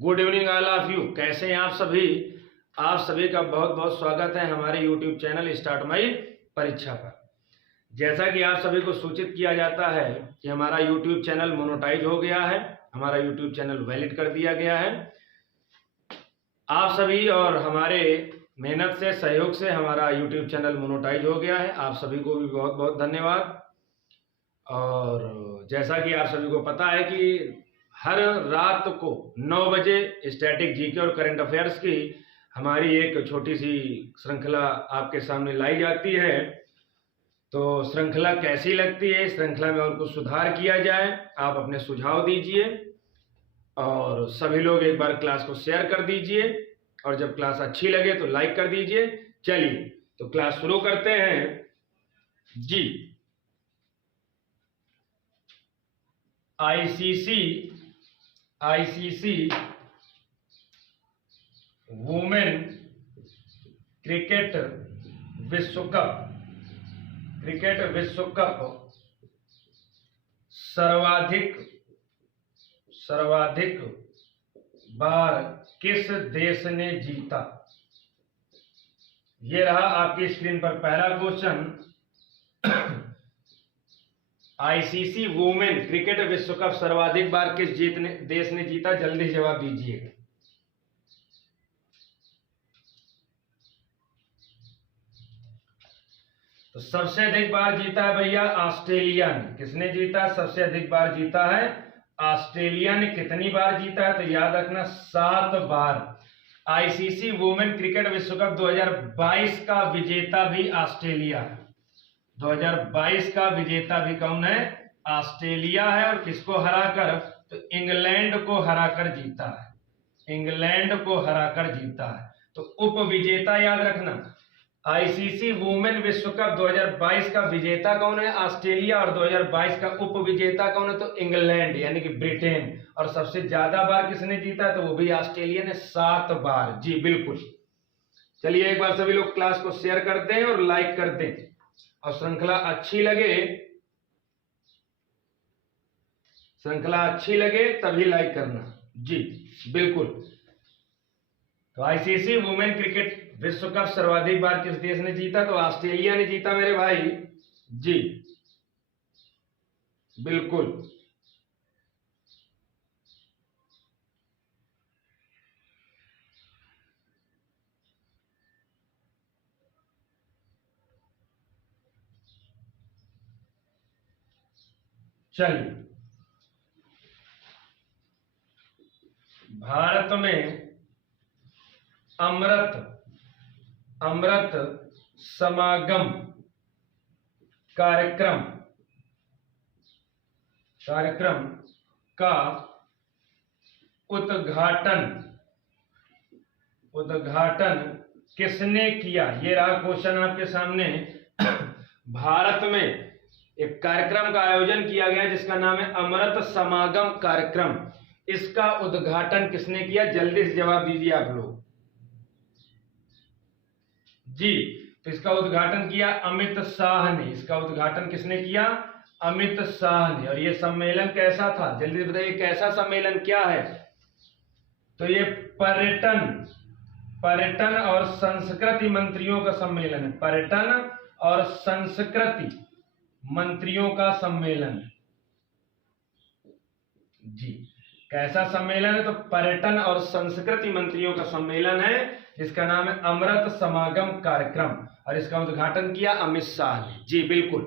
Good evening all of you. कैसे हैं आप सभी? आप सभी का बहुत बहुत स्वागत है हमारे यूट्यूब चैनल स्टार्ट माई परीक्षा पर। जैसा कि आप सभी को सूचित किया जाता है कि हमारा यूट्यूब चैनल मोनेटाइज हो गया है, हमारा यूट्यूब चैनल वैलिड कर दिया गया है। आप सभी और हमारे मेहनत से, सहयोग से हमारा यूट्यूब चैनल मोनेटाइज हो गया है। आप सभी को भी बहुत बहुत धन्यवाद। और जैसा कि आप सभी को पता है कि हर रात को 9 बजे स्टैटिक जीके और करंट अफेयर्स की हमारी एक छोटी सी श्रृंखला आपके सामने लाई जाती है। तो श्रृंखला कैसी लगती है, श्रृंखला में और कुछ सुधार किया जाए, आप अपने सुझाव दीजिए और सभी लोग एक बार क्लास को शेयर कर दीजिए और जब क्लास अच्छी लगे तो लाइक कर दीजिए। चलिए तो क्लास शुरू करते हैं जी। आईसीसी वुमेन क्रिकेट विश्व कप सर्वाधिक बार किस देश ने जीता? ये रहा आपकी स्क्रीन पर पहला क्वेश्चन। आईसीसी वुमेन क्रिकेट विश्व कप सर्वाधिक बार किस देश ने जीता? जल्दी जवाब दीजिएगा। तो सबसे अधिक बार जीता है भैया ऑस्ट्रेलिया ने। किसने जीता? सबसे अधिक बार जीता है ऑस्ट्रेलिया ने। कितनी बार जीता है? तो याद रखना 7 बार। आईसीसी वुमेन क्रिकेट विश्व कप 2022 का विजेता भी ऑस्ट्रेलिया है। 2022 का विजेता भी कौन है? ऑस्ट्रेलिया है। और किसको हराकर? तो इंग्लैंड को हराकर जीता है। इंग्लैंड को हराकर जीता है। तो उप विजेता याद रखना, आईसीसी वुमेन विश्व कप 2022 का विजेता कौन है? ऑस्ट्रेलिया। और 2022 का उप विजेता कौन है? तो इंग्लैंड यानी कि ब्रिटेन। और सबसे ज्यादा बार किसने जीता? तो वो भी ऑस्ट्रेलिया ने, 7 बार। जी बिल्कुल। चलिए एक बार सभी लोग क्लास को शेयर कर दें और लाइक कर दें। और श्रृंखला अच्छी लगे तभी लाइक करना। जी बिल्कुल। तो आईसीसी वुमेन क्रिकेट विश्व कप सर्वाधिक बार किस देश ने जीता? तो ऑस्ट्रेलिया ने जीता मेरे भाई। जी बिल्कुल। चलिए, भारत में अमृत समागम कार्यक्रम का उद्घाटन किसने किया? ये रहा क्वेश्चन आपके सामने। भारत में एक कार्यक्रम का आयोजन किया गया जिसका नाम है अमृत समागम कार्यक्रम। इसका उद्घाटन किसने किया? जल्दी से जवाब दीजिए आप लोग। जी, तो इसका उद्घाटन किया अमित शाह ने। इसका उद्घाटन किसने किया? अमित शाह ने। और ये सम्मेलन कैसा था? जल्दी बताइए, कैसा सम्मेलन क्या है? तो ये पर्यटन और संस्कृति मंत्रियों का सम्मेलन है। पर्यटन और संस्कृति मंत्रियों का सम्मेलन। जी, कैसा सम्मेलन है? तो पर्यटन और संस्कृति मंत्रियों का सम्मेलन है जिसका नाम है अमृत समागम कार्यक्रम। और इसका उद्घाटन किया अमित शाह ने। जी बिल्कुल।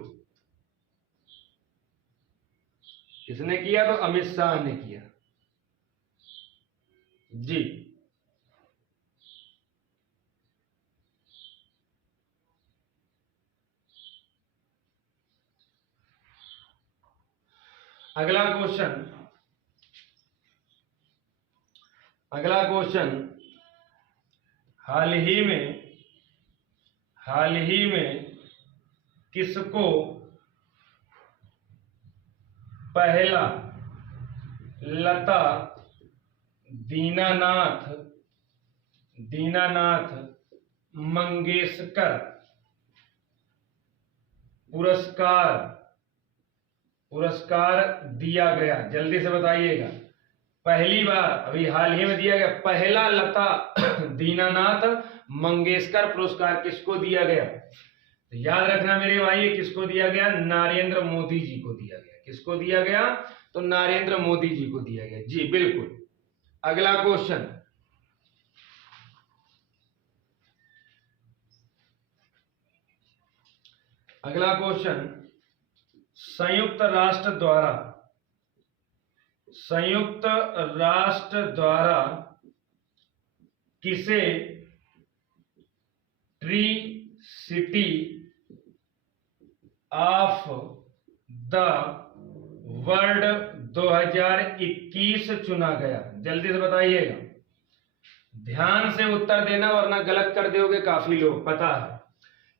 किसने किया? तो अमित शाह ने किया। जी अगला क्वेश्चन। हाल ही में किसको पहला लता दीनानाथ मंगेशकर पुरस्कार दिया गया? जल्दी से बताइएगा। पहली बार अभी हाल ही में दिया गया पहला लता दीनानाथ मंगेशकर पुरस्कार किसको दिया गया? तो याद रखना मेरे भाई, ये किसको दिया गया? नरेंद्र मोदी जी को दिया गया। किसको दिया गया? तो नरेंद्र मोदी जी को दिया गया। जी बिल्कुल। अगला क्वेश्चन, अगला क्वेश्चन, संयुक्त राष्ट्र द्वारा किसे tree city of the world 2021 चुना गया? जल्दी से बताइएगा, ध्यान से उत्तर देना वरना गलत कर दोगे काफी लोग, पता है।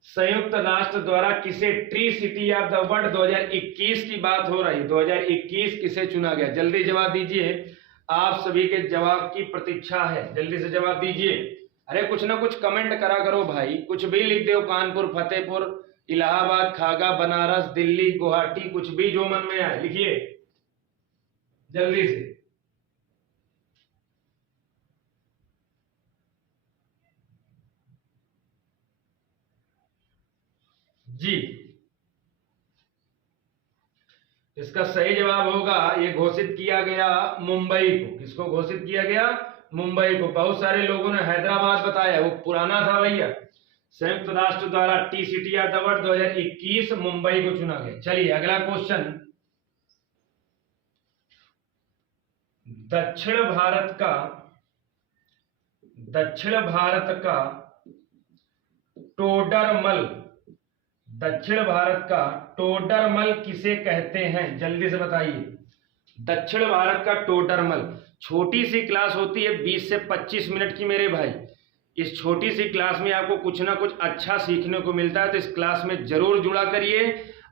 संयुक्त राष्ट्र द्वारा किसे tree city of the world 2021 की बात हो रही, 2021 किसे चुना गया? जल्दी जवाब दीजिए, आप सभी के जवाब की प्रतीक्षा है, जल्दी से जवाब दीजिए। अरे कुछ ना कुछ कमेंट करा करो भाई, कुछ भी लिख दो, कानपुर, फतेहपुर, इलाहाबाद, खागा, बनारस, दिल्ली, गुवाहाटी, कुछ भी जो मन में आए लिखिए जल्दी से। जी इसका सही जवाब होगा, ये घोषित किया गया मुंबई को। किसको घोषित किया गया? मुंबई को। बहुत सारे लोगों ने हैदराबाद बताया, वो पुराना था भैया। संयुक्त राष्ट्र द्वारा T city of the world 2021 Mumbai को चुना गया। चलिए अगला क्वेश्चन, दक्षिण भारत का टोडरमल किसे कहते हैं? जल्दी से बताइए। दक्षिण भारत का टोडरमल, छोटी सी क्लास होती है 20 से 25 मिनट की मेरे भाई। इस छोटी सी क्लास में आपको कुछ ना कुछ अच्छा सीखने को मिलता है, तो इस क्लास में जरूर जुड़ा करिए।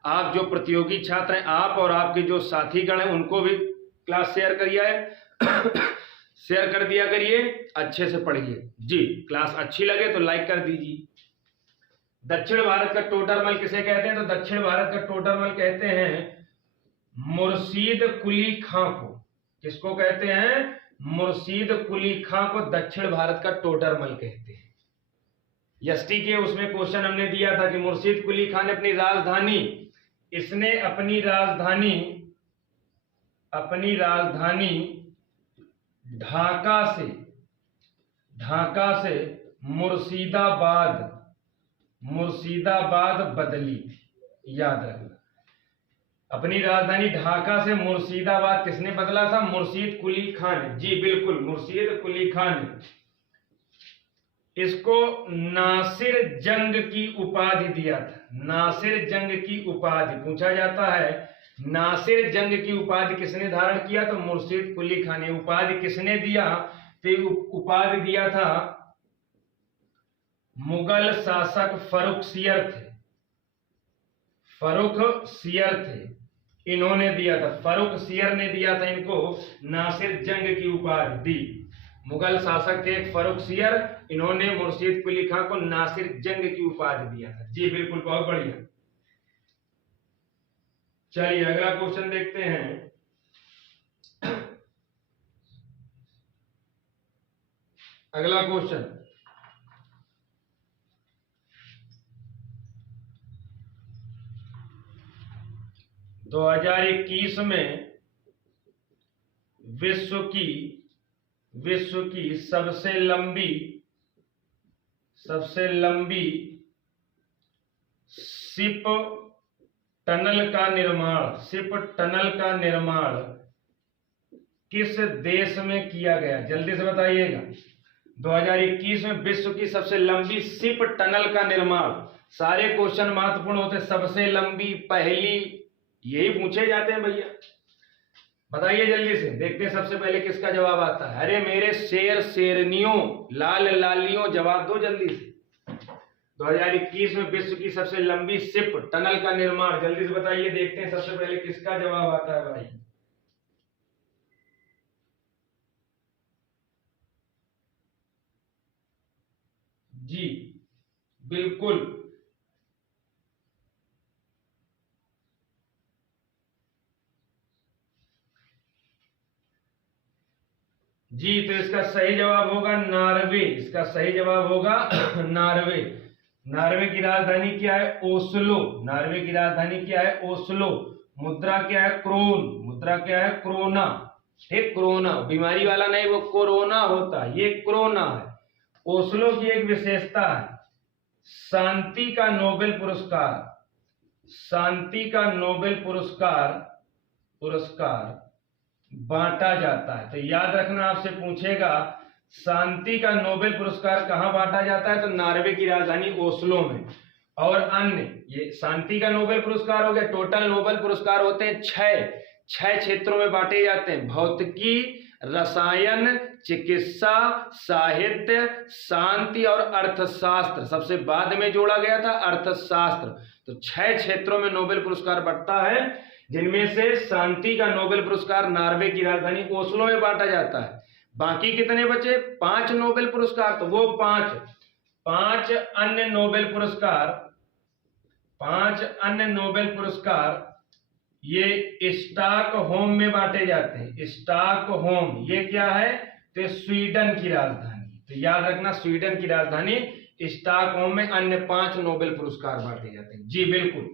आप जो प्रतियोगी छात्र हैं, आप और आपके जो साथीगण हैं, उनको भी क्लास शेयर करिए शेयर कर दिया करिए, अच्छे से पढ़िए जी। क्लास अच्छी लगे तो लाइक कर दीजिए। दक्षिण भारत का टोडरमल किसे कहते हैं? तो दक्षिण भारत का टोडरमल कहते हैं मुर्शीद कुली खां को। किसको कहते हैं? मुर्शीद कुली खां को दक्षिण भारत का टोडरमल कहते हैं। यष्टि के उसमें क्वेश्चन हमने दिया था कि मुर्शीद कुली खां ने इसने अपनी राजधानी ढाका से मुर्शिदाबाद बदली थी। याद रखना, अपनी राजधानी ढाका से मुर्शिदाबाद किसने बदला था? मुर्शीद कुली खां ने। जी बिल्कुल, मुर्शीद कुली खां ने। इसको नासिर जंग की उपाधि दिया था। नासिर जंग की उपाधि पूछा जाता है, नासिर जंग की उपाधि किसने धारण किया? तो मुर्शीद कुली खां ने। उपाधि किसने दिया? तो उपाधि दिया था मुगल शासक फर्रुख सियर थे, इन्होंने दिया था। फर्रुख सियर ने दिया था इनको नासिर जंग की उपाधि दी। मुगल शासक थे फर्रुख सियर, इन्होंने मुर्शीद कुली खां को नासिर जंग की उपाधि दिया था। जी बिल्कुल, बहुत बढ़िया। चलिए अगला क्वेश्चन देखते हैं। अगला क्वेश्चन, दो 2021 में विश्व की सबसे लंबी शिप टनल का निर्माण किस देश में किया गया? जल्दी से बताइएगा। 2021 में विश्व की सबसे लंबी शिप टनल का निर्माण। सारे क्वेश्चन महत्वपूर्ण होते, सबसे लंबी, पहली, यही पूछे जाते हैं भैया। बताइए जल्दी से, देखते हैं सबसे पहले किसका जवाब आता है। अरे मेरे शेर शेरनियों, लाल लालियों, जवाब दो जल्दी से। 2021 में विश्व की सबसे लंबी शिप टनल का निर्माण, जल्दी से बताइए, देखते हैं सबसे पहले किसका जवाब आता है भाई। जी बिल्कुल, जी, तो इसका सही जवाब होगा नॉर्वे। इसका सही जवाब होगा नॉर्वे। नॉर्वे की राजधानी क्या है? ओस्लो। नॉर्वे की राजधानी क्या है? ओस्लो। मुद्रा क्या है? क्रोन। मुद्रा क्या है? क्रोना। ठीक, क्रोना, बीमारी वाला नहीं, वो कोरोना होता है, ये क्रोना है। ओस्लो की एक विशेषता है, शांति का नोबेल पुरस्कार, शांति का नोबेल पुरस्कार पुरस्कार बांटा जाता है। तो याद रखना, आपसे पूछेगा शांति का नोबेल पुरस्कार कहां बांटा जाता है, तो नॉर्वे की राजधानी ओस्लो में। और अन्य, ये शांति का नोबेल पुरस्कार हो गया। टोटल नोबेल पुरस्कार होते हैं 6 क्षेत्रों में बांटे जाते हैं, भौतिकी, रसायन, चिकित्सा, साहित्य, शांति और अर्थशास्त्र। सबसे बाद में जोड़ा गया था अर्थशास्त्र। तो 6 क्षेत्रों में नोबेल पुरस्कार बढ़ता है, जिनमें से शांति का नोबेल पुरस्कार नॉर्वे की राजधानी ओस्लो में बांटा जाता है। बाकी कितने बचे? 5 नोबेल पुरस्कार। तो वो 5 अन्य नोबेल पुरस्कार, 5 अन्य नोबेल पुरस्कार ये स्टॉकहोम में बांटे जाते हैं। स्टॉकहोम ये क्या है? तो स्वीडन की राजधानी। तो याद रखना, स्वीडन की राजधानी स्टॉकहोम में अन्य 5 नोबेल पुरस्कार बांटे जाते हैं। जी बिल्कुल।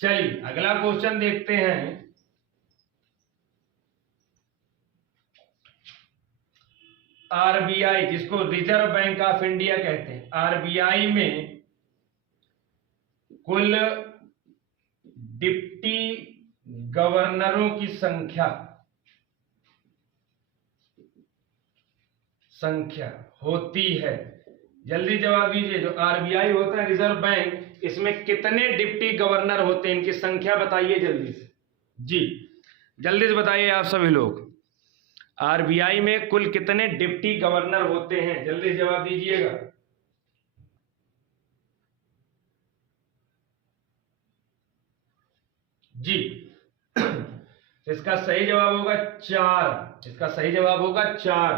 चलिए अगला क्वेश्चन देखते हैं। आरबीआई, जिसको रिजर्व बैंक ऑफ इंडिया कहते हैं, आरबीआई में कुल डिप्टी गवर्नरों की संख्या होती है। जल्दी जवाब दीजिए। जो आरबीआई होता है, रिजर्व बैंक, इसमें कितने डिप्टी गवर्नर होते हैं? इनकी संख्या बताइए जल्दी से। जी जल्दी से बताइए आप सभी लोग, आरबीआई में कुल कितने डिप्टी गवर्नर होते हैं? जल्दी से जवाब दीजिएगा। जी इसका सही जवाब होगा 4। इसका सही जवाब होगा 4।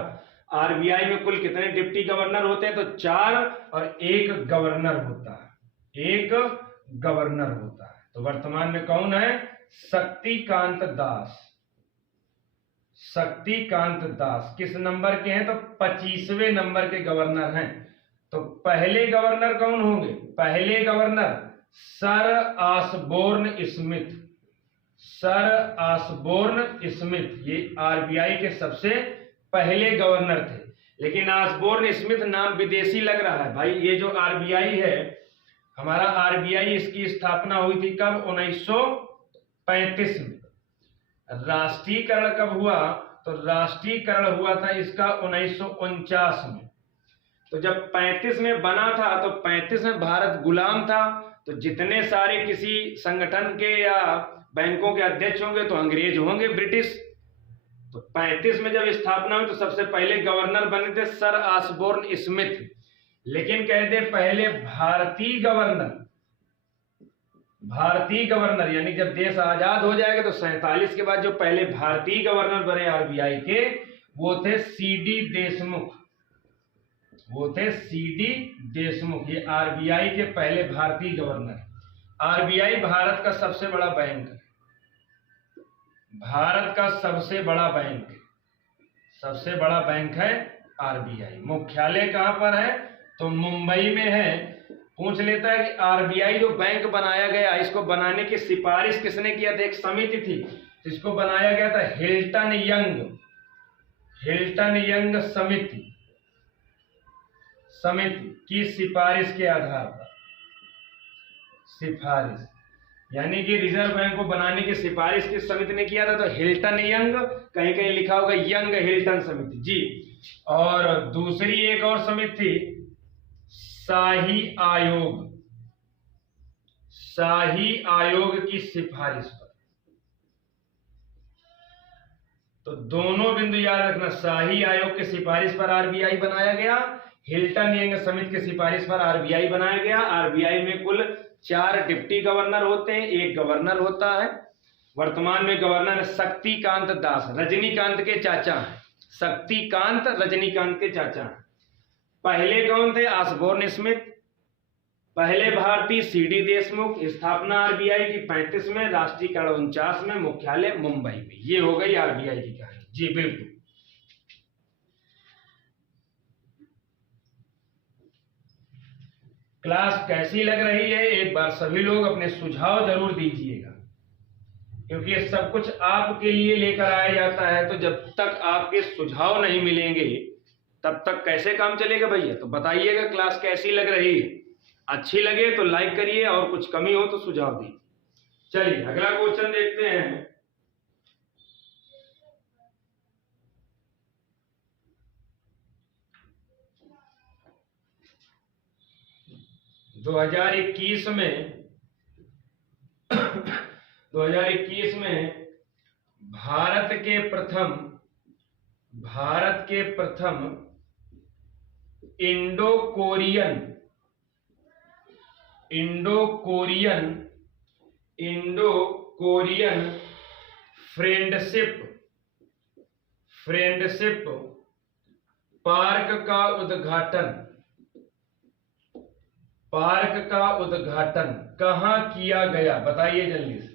आरबीआई में कुल कितने डिप्टी गवर्नर होते हैं? तो 4, और एक गवर्नर होता है, एक गवर्नर होता है। तो वर्तमान में कौन है? शक्तिकांत दास। शक्तिकांत दास किस नंबर के हैं? तो 25वें नंबर के गवर्नर हैं। तो पहले गवर्नर कौन होंगे? पहले governor sir Osborne Smith. Sir Osborne Smith ये आरबीआई के सबसे पहले गवर्नर थे। लेकिन ऑसबोर्न स्मिथ नाम विदेशी लग रहा है भाई। ये जो आरबीआई है हमारा, आरबीआई, इसकी स्थापना हुई थी कब? 1935 में। राष्ट्रीयकरण कब हुआ? तो राष्ट्रीयकरण हुआ था इसका 1949 में। तो जब 35 में बना था, तो 35 में भारत गुलाम था। तो जितने सारे किसी संगठन के या बैंकों के अध्यक्ष होंगे तो अंग्रेज होंगे, ब्रिटिश। तो 35 में जब स्थापना हुई तो सबसे पहले गवर्नर बने थे सर ऑसबोर्न स्मिथ। लेकिन कहते पहले भारतीय गवर्नर, भारतीय गवर्नर यानी जब देश आजाद हो जाएगा तो 47 के बाद जो पहले भारतीय गवर्नर बने आरबीआई के, वो थे सीडी देशमुख। वो थे सीडी देशमुख। ये आरबीआई के पहले भारतीय गवर्नर। आरबीआई भारत का सबसे बड़ा बैंक है, भारत का सबसे बड़ा बैंक, सबसे बड़ा बैंक है आरबीआई। मुख्यालय कहां पर है? तो मुंबई में है। पूछ लेता है कि आरबीआई जो बैंक बनाया गया, इसको बनाने की सिफारिश किसने किया था? एक समिति थी, इसको बनाया गया था हिल्टन यंग, हिल्टन यंग समिति की सिफारिश के आधार पर। सिफारिश यानी कि रिजर्व बैंक को बनाने की सिफारिश किस समिति ने किया था? तो हिल्टन यंग, कहीं कहीं लिखा होगा यंग हिल्टन समिति। जी, और दूसरी एक और समिति शाही आयोग, शाही आयोग की सिफारिश पर। तो दोनों बिंदु याद रखना, शाही आयोग की सिफारिश पर आरबीआई बनाया गया, हिल्टन यंग समिति की सिफारिश पर आरबीआई बनाया गया। आरबीआई में कुल 4 डिप्टी गवर्नर होते हैं, एक गवर्नर होता है। वर्तमान में गवर्नर शक्तिकांत दास, रजनीकांत के चाचा हैं। शक्तिकांत रजनीकांत के चाचा हैं। पहले कौन थे? Osborne Smith. पहले भारतीय सीडी देशमुख। स्थापना आरबीआई की 35 में, राष्ट्रीयकरण 49 में, मुख्यालय मुंबई में। ये हो गई आरबीआई की कहानी। जी बिल्कुल। क्लास कैसी लग रही है एक बार सभी लोग अपने सुझाव जरूर दीजिएगा, क्योंकि ये सब कुछ आपके लिए लेकर आया जाता है। तो जब तक आपके सुझाव नहीं मिलेंगे तब तक कैसे काम चलेगा भैया। तो बताइएगा क्लास कैसी लग रही है, अच्छी लगे तो लाइक करिए और कुछ कमी हो तो सुझाव दीजिए। चलिए अगला क्वेश्चन देखते हैं। दो 2021 में भारत के प्रथम इंडो कोरियन फ्रेंडशिप पार्क का उद्घाटन कहाँ किया गया, बताइए जल्दी से।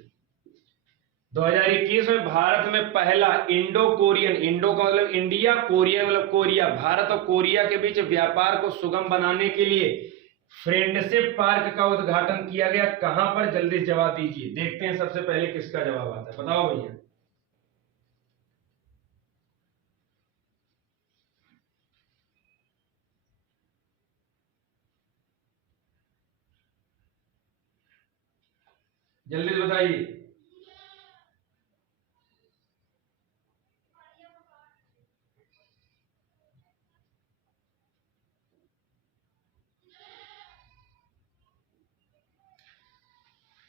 2021 में भारत में पहला इंडो का मतलब इंडिया, कोरिया मतलब कोरिया, भारत और कोरिया के बीच व्यापार को सुगम बनाने के लिए फ्रेंडशिप पार्क का उद्घाटन किया गया। कहां पर, जल्दी जवाब दीजिए। देखते हैं सबसे पहले किसका जवाब आता है, बताओ भैया। जल्दी से बताइए।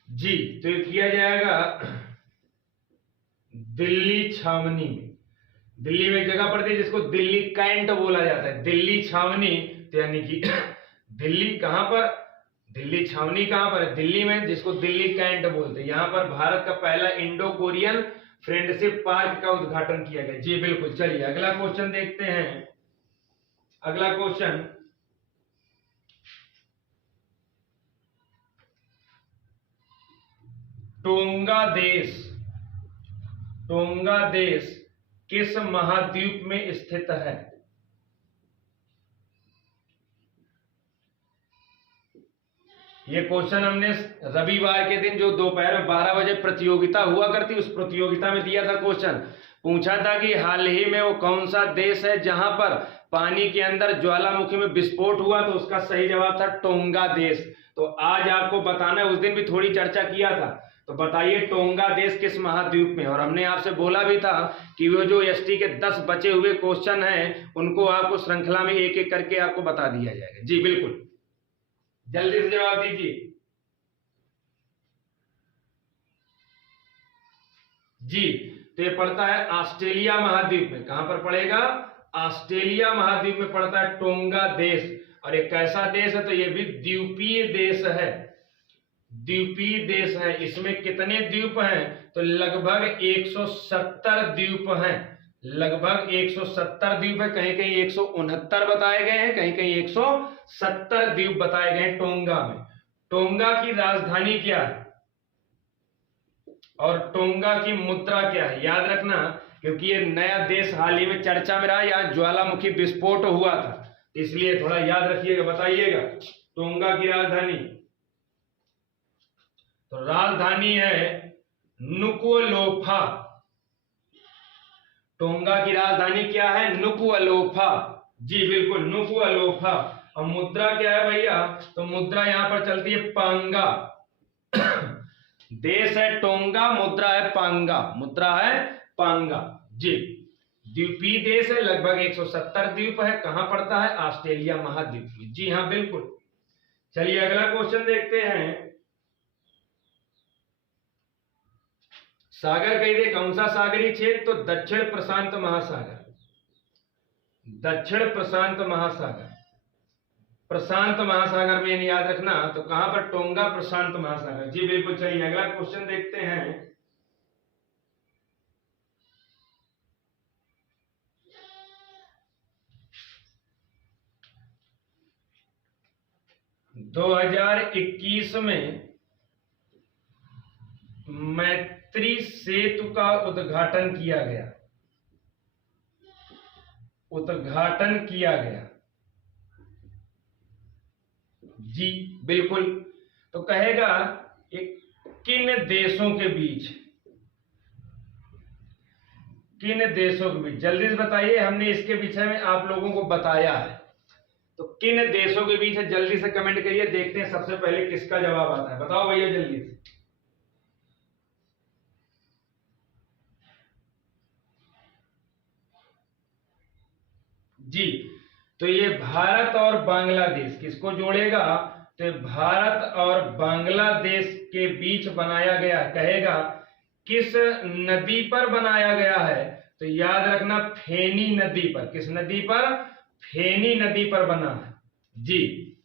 जी, तो ये किया जाएगा दिल्ली छावनी में। दिल्ली में एक जगह पड़ती है जिसको दिल्ली कैंट बोला जाता है, दिल्ली छावनी। तो यानी कि दिल्ली कहां पर, दिल्ली छावनी कहां पर है, दिल्ली में, जिसको दिल्ली कैंट बोलते हैं। यहां पर भारत का पहला इंडो कोरियन फ्रेंडशिप पार्क का उद्घाटन किया गया। जी बिल्कुल। चलिए अगला क्वेश्चन देखते हैं। अगला क्वेश्चन, टोंगा देश किस महाद्वीप में स्थित है। ये क्वेश्चन हमने रविवार के दिन जो दोपहर में 12 बजे प्रतियोगिता हुआ करती, उस प्रतियोगिता में दिया था क्वेश्चन। पूछा था कि हाल ही में वो कौन सा देश है जहां पर पानी के अंदर ज्वालामुखी में विस्फोट हुआ, तो उसका सही जवाब था टोंगा देश। तो आज आपको बताना है, उस दिन भी थोड़ी चर्चा किया था, तो बताइए टोंगा देश किस महाद्वीप में। और हमने आपसे बोला भी था कि वो जो एसटी के 10 बचे हुए क्वेश्चन हैं उनको आपको श्रृंखला में एक एक करके आपको बता दिया जाएगा। जी बिल्कुल, जल्दी से जवाब दीजिए। जी, तो ये पड़ता है ऑस्ट्रेलिया महाद्वीप में। कहां पर पड़ेगा, ऑस्ट्रेलिया महाद्वीप में पड़ता है टोंगा देश। और ये कैसा देश है, तो ये भी द्वीपीय देश है, द्वीपीय देश है। इसमें कितने द्वीप हैं, तो लगभग 170 द्वीप हैं, लगभग 170 द्वीप है। कहीं कहीं 169 बताए गए हैं, कहीं कहीं 170 द्वीप बताए गए हैं टोंगा में। टोंगा की राजधानी क्या है और टोंगा की मुद्रा क्या है, याद रखना, क्योंकि ये नया देश हाल ही में चर्चा में रहा, यहाँ ज्वालामुखी विस्फोट हुआ था, इसलिए थोड़ा याद रखिएगा, बताइएगा। टोंगा की राजधानी, तो राजधानी है नुकुअलोफा। टोंगा की राजधानी क्या है, नुकुअलोफा। जी बिल्कुल, नुकुअलोफा। और मुद्रा क्या है भैया, तो मुद्रा यहां पर चलती है पांगा। देश है टोंगा, मुद्रा है पांगा, मुद्रा है पांगा। जी, द्वीपीय देश है, लगभग 170 द्वीप है। कहां पड़ता है, ऑस्ट्रेलिया महाद्वीप में। जी हाँ बिल्कुल। चलिए अगला क्वेश्चन देखते हैं। सागर कही दे, कौन सा सागरीय क्षेत्र, तो दक्षिण प्रशांत महासागर, दक्षिण प्रशांत महासागर। प्रशांत महासागर में याद रखना, तो कहां पर, टोंगा प्रशांत महासागर। जी बिल्कुल। चलिए अगला क्वेश्चन देखते हैं। दो 2021 में मैत्री सेतु का उद्घाटन किया गया, उद्घाटन किया गया। जी बिल्कुल। तो कहेगा एक किन देशों के बीच, किन देशों के बीच, जल्दी से बताइए, हमने इसके विषय में आप लोगों को बताया है। तो किन देशों के बीच है, जल्दी से कमेंट करिए, देखते हैं सबसे पहले किसका जवाब आता है। बताओ भैया जल्दी से। जी, तो ये भारत और बांग्लादेश किसको जोड़ेगा, तो भारत और बांग्लादेश के बीच बनाया गया। कहेगा किस नदी पर बनाया गया है, तो याद रखना फेनी नदी पर। किस नदी पर, फेनी नदी पर बना है। जी,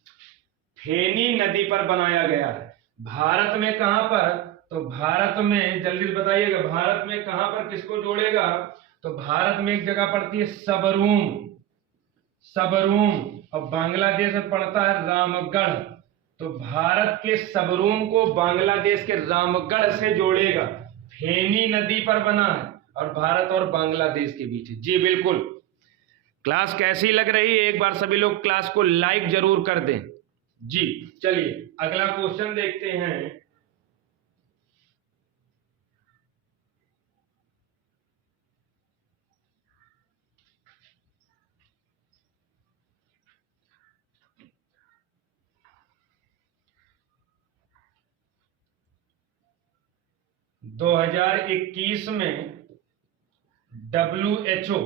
फेनी नदी पर बनाया गया है। भारत में कहां पर, तो भारत में जल्दी बताइएगा, भारत में कहां पर किसको जोड़ेगा, तो भारत में एक जगह पड़ती है सबरूम, सबरूम, और बांग्लादेश में पड़ता है रामगढ़। तो भारत के सबरूम को बांग्लादेश के रामगढ़ से जोड़ेगा। फेनी नदी पर बना है और भारत और बांग्लादेश के बीच। जी बिल्कुल। क्लास कैसी लग रही है, एक बार सभी लोग क्लास को लाइक जरूर कर दें। जी चलिए अगला क्वेश्चन देखते हैं। – 2021 में WHO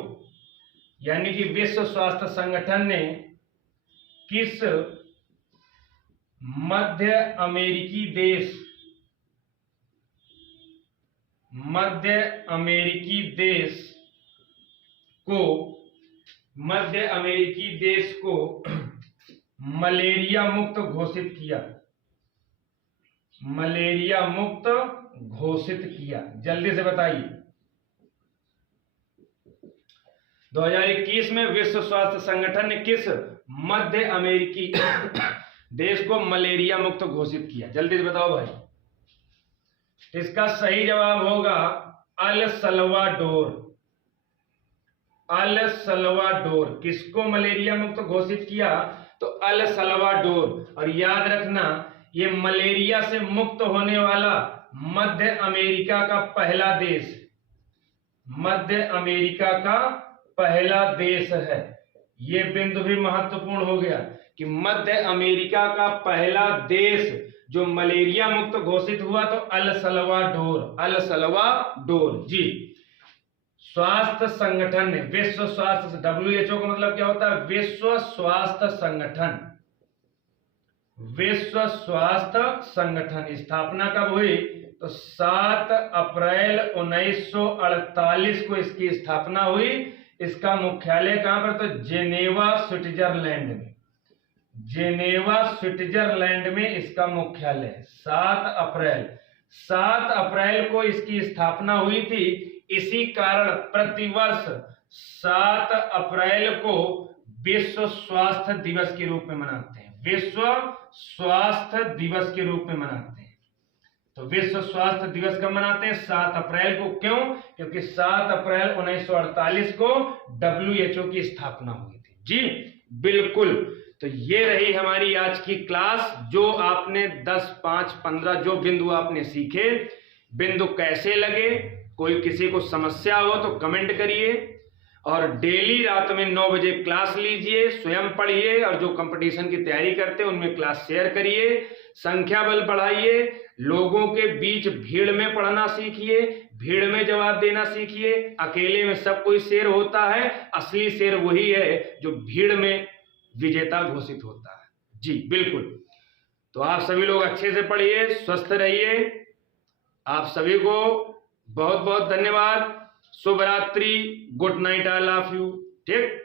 यानी कि विश्व स्वास्थ्य संगठन ने किस मध्य अमेरिकी देश, मध्य अमेरिकी देश को मलेरिया मुक्त घोषित किया, मलेरिया मुक्त घोषित किया, जल्दी से बताइए। 2021 में विश्व स्वास्थ्य संगठन ने किस मध्य अमेरिकी देश को मलेरिया मुक्त घोषित किया, जल्दी से बताओ भाई। इसका सही जवाब होगा अल सल्वाडोर। अल सल्वाडोर किसको मलेरिया मुक्त घोषित किया, तो अल सल्वाडोर। और याद रखना ये मलेरिया से मुक्त होने वाला मध्य अमेरिका का पहला देश, मध्य अमेरिका का पहला देश है। ये बिंदु भी महत्वपूर्ण हो गया कि मध्य अमेरिका का पहला देश जो मलेरिया मुक्त घोषित हुआ तो अल सल्वाडोर, अल सल्वाडोर। जी, स्वास्थ्य संगठन ने, विश्व स्वास्थ्य, WHO का मतलब क्या होता है, विश्व स्वास्थ्य संगठन। विश्व स्वास्थ्य संगठन स्थापना कब हुई, तो 7 अप्रैल 1948 को इसकी स्थापना हुई। इसका मुख्यालय कहां पर, तो जेनेवा स्विट्जरलैंड में, जेनेवा स्विट्जरलैंड में इसका मुख्यालय है। 7 अप्रैल को इसकी स्थापना हुई थी। इसी कारण प्रतिवर्ष 7 अप्रैल को विश्व स्वास्थ्य दिवस के रूप में मनाते हैं, विश्व स्वास्थ्य दिवस के रूप में मनाते हैं। तो विश्व स्वास्थ्य दिवस कब मनाते हैं, 7 अप्रैल को। क्यों, क्योंकि 7 अप्रैल 1948 को WHO की स्थापना हुई थी। जी बिल्कुल। तो ये रही हमारी आज की क्लास, जो आपने 10, 5, 15 जो बिंदु आपने सीखे। बिंदु कैसे लगे, कोई किसी को समस्या हो तो कमेंट करिए, और डेली रात में 9 बजे क्लास लीजिए, स्वयं पढ़िए, और जो कंपटीशन की तैयारी करते हैं उनमें क्लास शेयर करिए, संख्या बल बढ़ाइए, लोगों के बीच भीड़ में पढ़ना सीखिए, भीड़ में जवाब देना सीखिए। अकेले में सब कोई शेर होता है, असली शेर वही है जो भीड़ में विजेता घोषित होता है। जी बिल्कुल। तो आप सभी लोग अच्छे से पढ़िए, स्वस्थ रहिए। आप सभी को बहुत बहुत धन्यवाद। शुभ रात्रि, good night, I love you. ठीक,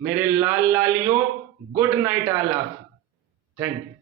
मेरे लाल लालियों, good night, I love you. Thank you.